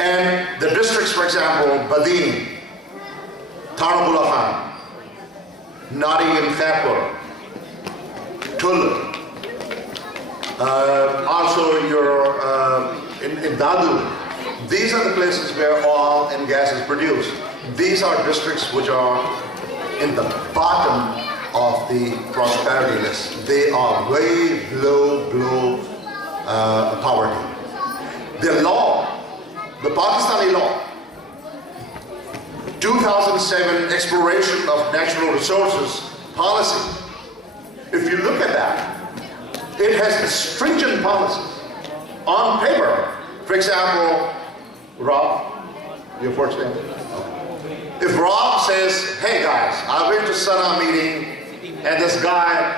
And the districts, for example, Badin, Tarnabulakhan, Nari and Khairpur, Tul, also in Dadu. These are the places where oil and gas is produced. These are districts which are in the bottom of the prosperity list. They are way below poverty. The law, the Pakistani law, 2007 exploration of natural resources policy. If you look at that, it has stringent policies on paper. For example, Rob, you're first name? If Rob says, hey guys, I went to Sana meeting and this guy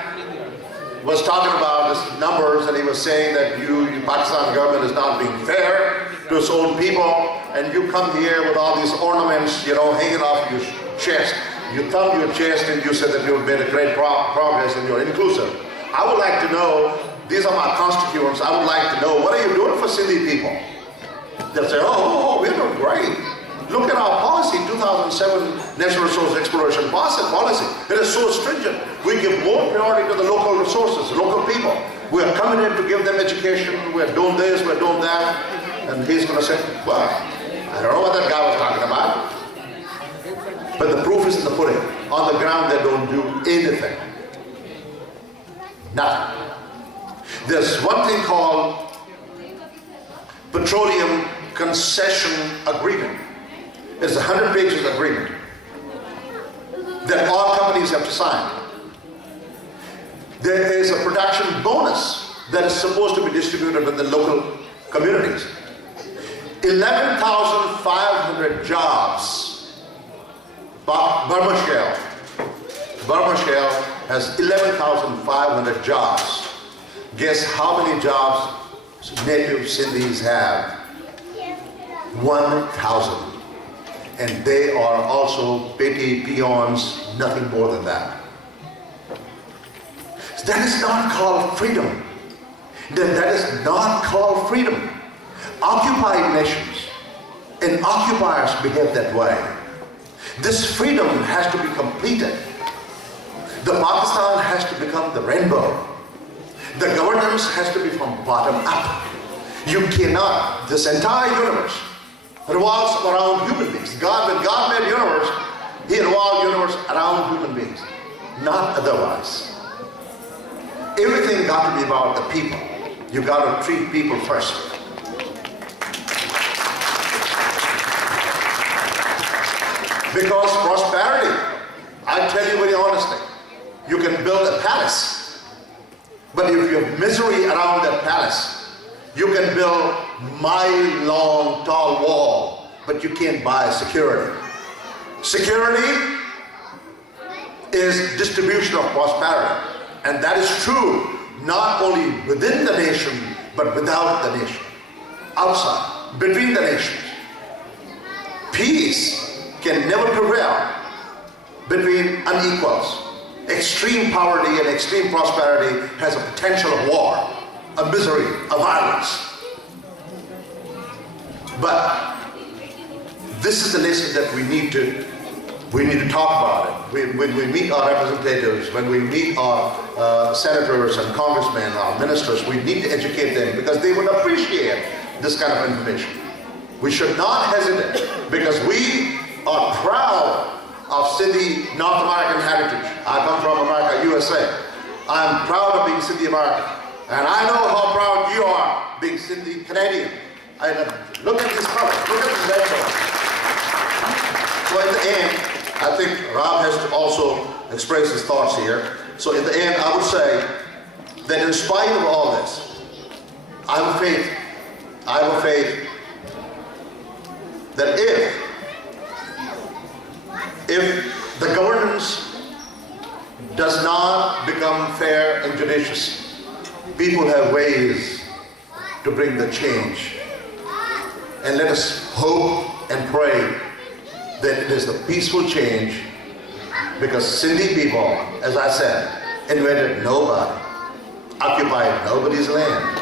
was talking about his numbers and he was saying that Pakistan government is not being fair to its own people, and you come here with all these ornaments, hanging off your chest. You thumb your chest and you said that you've made a great progress and you're inclusive. I would like to know, these are my constituents, I would like to know, what are you doing for Sindhi people? They'll say, oh, we're doing great. Look at our policy, 2007 Natural Resource Exploration Policy. It is so stringent. We give more priority to the local resources, local people. We're coming in to give them education, we're doing this, we're doing that. And he's going to say, well, I don't know what that guy was talking about. But the proof is in the pudding. On the ground, they don't do anything. Nothing. There's one thing called Petroleum Concession Agreement. It's a 100 pages agreement that all companies have to sign. There is a production bonus that is supposed to be distributed in the local communities. 11,500 jobs. Burma Shell has 11,500 jobs. Guess how many jobs native Sindhis have? 1,000. And they are also petty peons, nothing more than that. That is not called freedom. That is not called freedom. Occupied nations and occupiers behave that way. This freedom has to be completed. The Pakistan has to become the rainbow. The governance has to be from bottom up. You cannot, this entire universe revolves around human beings. When God made universe, He revolved universe around human beings, not otherwise. Everything got to be about the people. You got to treat people first. Because prosperity, I tell you very honestly, you can build a palace, but if you have misery around that palace, you can build mile-long tall wall, but you can't buy security. Security is distribution of prosperity, and that is true not only within the nation, but without the nation, outside, between the nations. Peace can never prevail between unequals. Extreme poverty and extreme prosperity has a potential of war, a misery, a violence. But this is the lesson that we need to talk about it. When we meet our representatives, when we meet our senators and congressmen, our ministers, we need to educate them because they would appreciate this kind of information. We should not hesitate because we are proud of Sindhi North American heritage. I come from America, USA. I'm proud of being Sindhi American. And I know how proud you are being Sindhi Canadian. And look at this color, look at this red color. So in the end, I think Rob has to also express his thoughts here. So in the end, I would say that in spite of all this, I have a faith that if the governance does not become fair and judicious, people have ways to bring the change. And let us hope and pray that it is the peaceful change, because Sindhi people, as I said, invaded nobody, occupied nobody's land.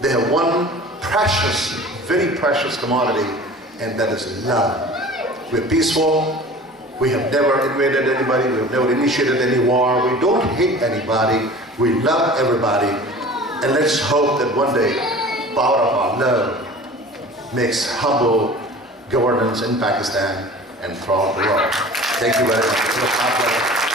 They have one precious very precious commodity, and that is love. We're peaceful. We have never invaded anybody. We have never initiated any war. We don't hate anybody. We love everybody. And let's hope that one day, power of our love makes humble governance in Pakistan and throughout the world. Thank you very much. It was my pleasure.